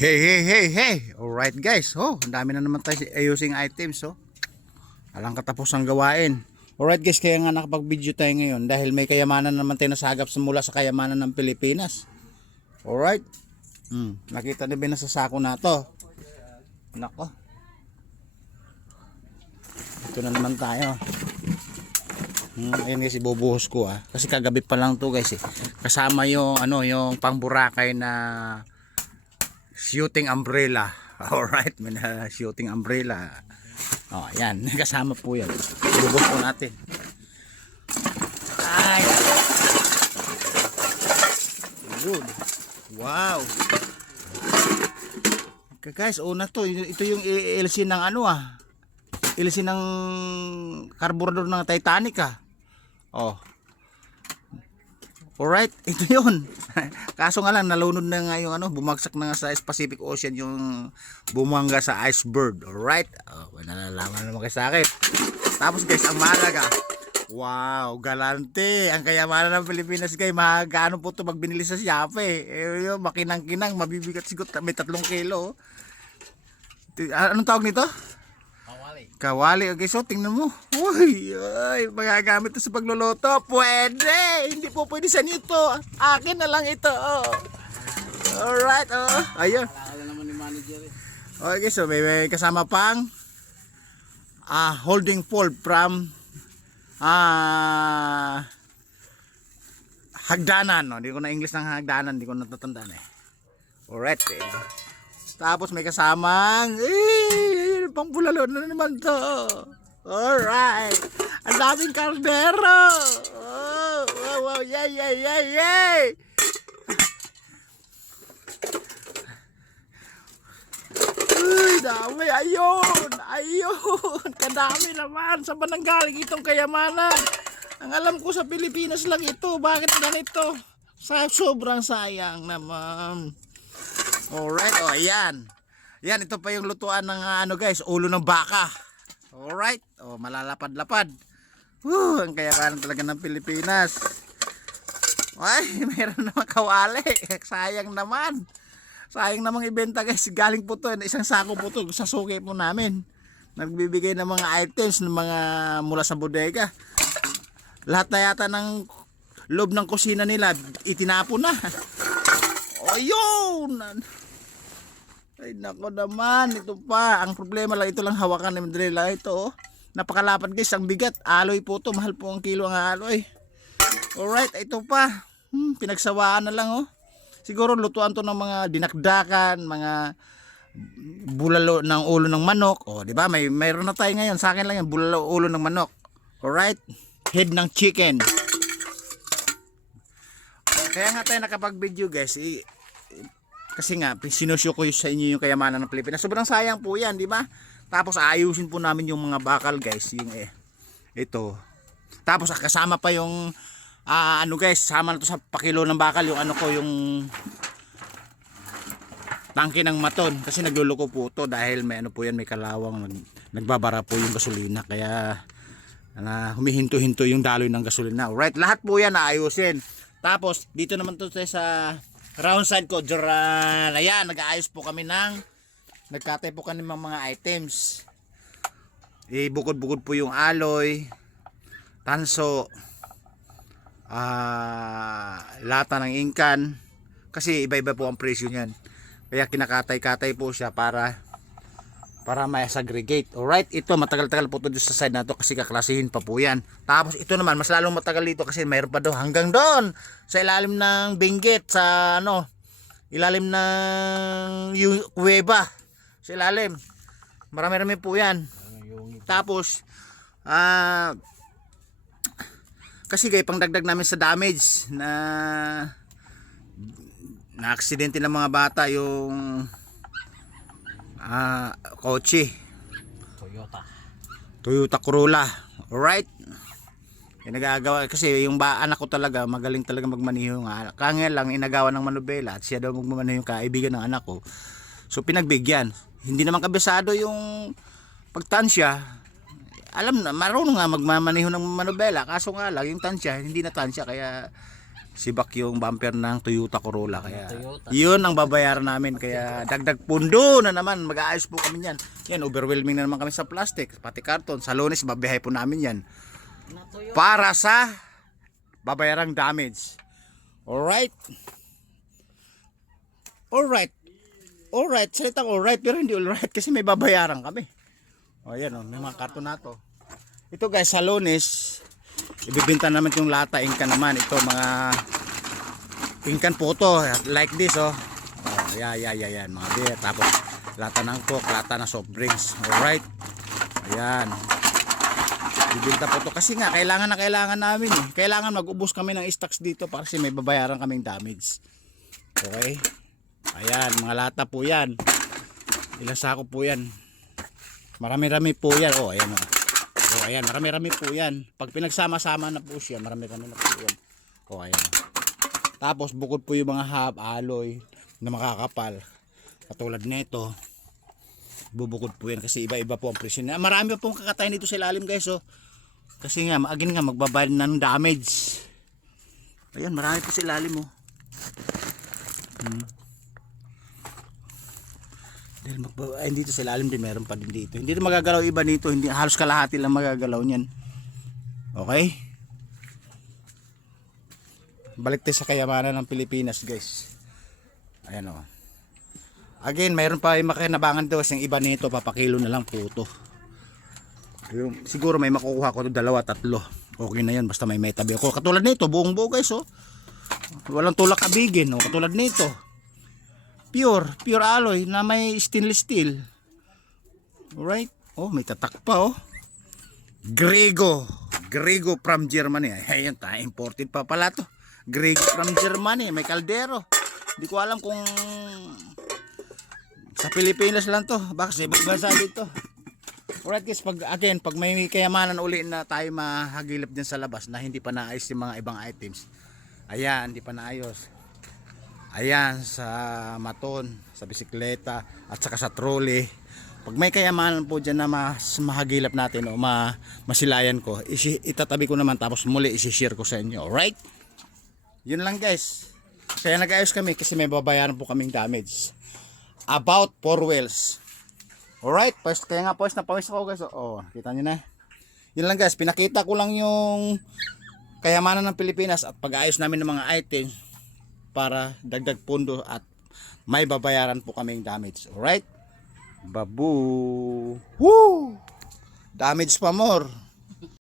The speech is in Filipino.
Hey. Alright guys. Ang dami na naman tayo ayusing items. Alang katapos ang gawain. Alright guys, kaya nga nakapag-video tayo ngayon dahil may kayamanan naman tayo nasagap mula sa kayamanan ng Pilipinas. Alright. Nakita niyo ba na sa sako na to? Nako. Ito na naman tayo. Ayan guys, ibubuhos ko kasi kagabi pa lang to guys Kasama yung yung pangburakay na shooting umbrella. Alright, may na shooting umbrella. Ayan, kasama po yan. Ibubuhos po natin. Ay. Good. Wow. Okay guys, una to. Ito yung LC ng LC ng carburetor ng Titanic Alright, ito yun. Kaso nga lang nalunod na nga yung bumagsak na nga sa Pacific Ocean yung bumangga sa iceberg. Alright. Nalalaman naman kayo sa akin. Tapos guys, ang mahalaga. Wow, galante. Ang kayamanan ng Pilipinas guys. Magkano po ito magbinili sa Shopee. Yung makinang-kinang, mabibigat sigot. May 3 kilo. Anong tawag nito? Kawali. Okay, so tingnan mo. Uy, magagamit ito sa pagluluto. Pwede. Hindi po pwede sa nito. Akin na lang ito. Alright. Ayun. Okay, so may kasama pang holding pole from hagdanan. Hindi ko na English ng hagdanan. Hindi ko natatandaan Alright. Tapos may kasamang pambulalo na naman to. Alright. Ang daming kaldero. Wow. Yay. Uy, dami. Ayun. Kadami naman. Saan ba nanggaling itong kayamanan? Ang alam ko sa Pilipinas lang ito. Bakit ganito? Sobrang sayang naman. Alright, ayan. Yan, ito pa yung lutuan ng guys, ulo ng baka. Alright, malalapad-lapad. Ang kayamanan talaga ng Pilipinas. Ay, mayroon naman kawali. Sayang naman. Sayang namang ibenta guys. Galing po to, isang sako po to sa suki po namin. Nagbibigay ng mga items ng mga mula sa bodega. Lahat na yata ng loob ng kusina nila itinapon na. Ayun. Ay nako naman, ito pa. Ang problema lang, ito lang hawakan ng madali lang ito. Napakalapad guys, ang bigat. Aloy po to, mahal po ang kilo ang aloy. Alright, ito pa. Pinagsawaan na lang Siguro lutuan to ng mga dinakdakan, mga bulalo ng ulo ng manok. Di ba? Mayroon na tayo ngayon. Sa akin lang yan, bulalo ulo ng manok. Alright? Head ng chicken. Kaya nga tayo nakapag-video guys. Kasi nga, sinusyo ko sa inyo yung kayamanan ng Pilipinas. Sobrang sayang po yan, di ba? Tapos ayusin po namin yung mga bakal guys. Yung ito. Tapos kasama pa yung guys, sama na to sa pakilo ng bakal yung yung tangke ng maton. Kasi nagluluko po to dahil may po yan, may kalawang. Nagbabara po yung gasolina. Kaya humihinto-hinto yung daloy ng gasolina. Alright, lahat po yan naayusin. Tapos dito naman to sa round side ko, Joran. Ayan, nag-aayos po kami nagkatay po kami ng mga items. Bukod-bukod po yung aloy, tanso, lata ng ingkan. Kasi iba-iba po ang presyo niyan. Kaya kinakatay-katay po siya para may segregate. Alright, ito matagal-tagal po ito sa side na to kasi kaklasihin pa po yan. Tapos ito naman mas lalong matagal dito kasi mayroon pa daw hanggang doon sa ilalim ng binggit, sa ilalim ng kuweba, sa ilalim. Marami-rami po yan. Tapos kasi kaya pangdagdag namin sa damage na aksidente ng mga bata yung kotse Toyota Corolla. Alright, nagagawa kasi yung anak ko talaga magaling talaga magmaneho kanya lang inagawa ng manubela at siya daw magmamaneho yung kaibigan ng anak ko, so pinagbigyan. Hindi naman kabisado yung pagtansya. Alam na, marunong nga magmamaneho ng manubela, kaso nga lang yung tansya hindi na tansya, kaya sibak yung bumper ng Toyota Corolla. Kaya Toyota. yun ang babayaran namin. Kaya dagdag pundo na naman. Mag-aayos po kami yan. Yan, overwhelming na naman kami sa plastic, pati karton. Sa Lunes, babiyahe po namin yan. Na Toyota. Para sa babayarang damage. Alright. Alright, salitang alright, pero hindi alright kasi may babayaran kami. O yan, may mga karton na to. Ito guys, sa Lunes, ibibenta naman yung lata, ingkan naman. Ito mga ingkan po to, like this oh. Oh, yan, mga beer. Tapos lata ng coke, lata ng soft drinks. Alright. Ayan. Bibenta po to kasi nga kailangan namin eh. Kailangan mag-ubos kami ng stocks dito para kasi may babayaran kaming damage. Okay? Ayan, mga lata po yan. Ilang sako po yan. Marami-rami po yan. Oh, ayan oh. Oh, ayan, marami-rami po yan. Pag pinagsama-sama na po siya, marami-rami na po yan. Oh, ayan. Tapos bukod po yung mga half alloy na makakapal. Katulad nito. Bubukod po yan kasi iba-iba po ang presyo na. Marami po ang kakatayin dito sa ilalim guys oh. Kasi nga, again nga magbabayad ng damage. Ayan, marami po sa ilalim oh. Dahil dito sa ilalim din meron pa din dito. Hindi na magagalaw iba dito, hindi halos kalahati lang magagalaw niyan. Okay? Balik tayo sa kayamanan ng Pilipinas, guys. Ayan oh. Again, mayroon pa yung makinabangan daw yung iba nito, papakilo na lang po ito. Yung, siguro may makukuha ko 2, 3. Okay na yan, basta may tabi ako. Katulad nito, buong buo guys oh. Walang tulak kabigin oh. Katulad nito. Pure alloy na may stainless steel. Alright. Oh, may tatak pa oh. Grego from Germany. Ayan, imported pa pala to. Grego from Germany, may kaldero. Hindi ko alam kung sa Pilipinas lang to. Baka sa ibang bansa dito. Alright guys, pag may kayamanan uli na tayo mahagilap din sa labas na hindi pa naayos yung mga ibang items. Ayan, hindi pa naayos. Ayan, sa maton, sa bisikleta, at saka sa trolley. Pag may kayamanan po dyan na mas mahagilap natin o masilayan ko, itatabi ko naman tapos muli isi-share ko sa inyo. Alright? Yun lang guys. Kaya nag-ayos kami kasi may babayaran po kaming damage. About 4 wheels. Alright? Kaya nga pawis na pawis ako guys. Oh, kita nyo na. Yun lang guys. Pinakita ko lang yung kayamanan ng Pilipinas at pag-ayos namin ng mga items para dagdag pundo at may babayaran po kaming damage. Alright? Babu! Woo! Damage pa more.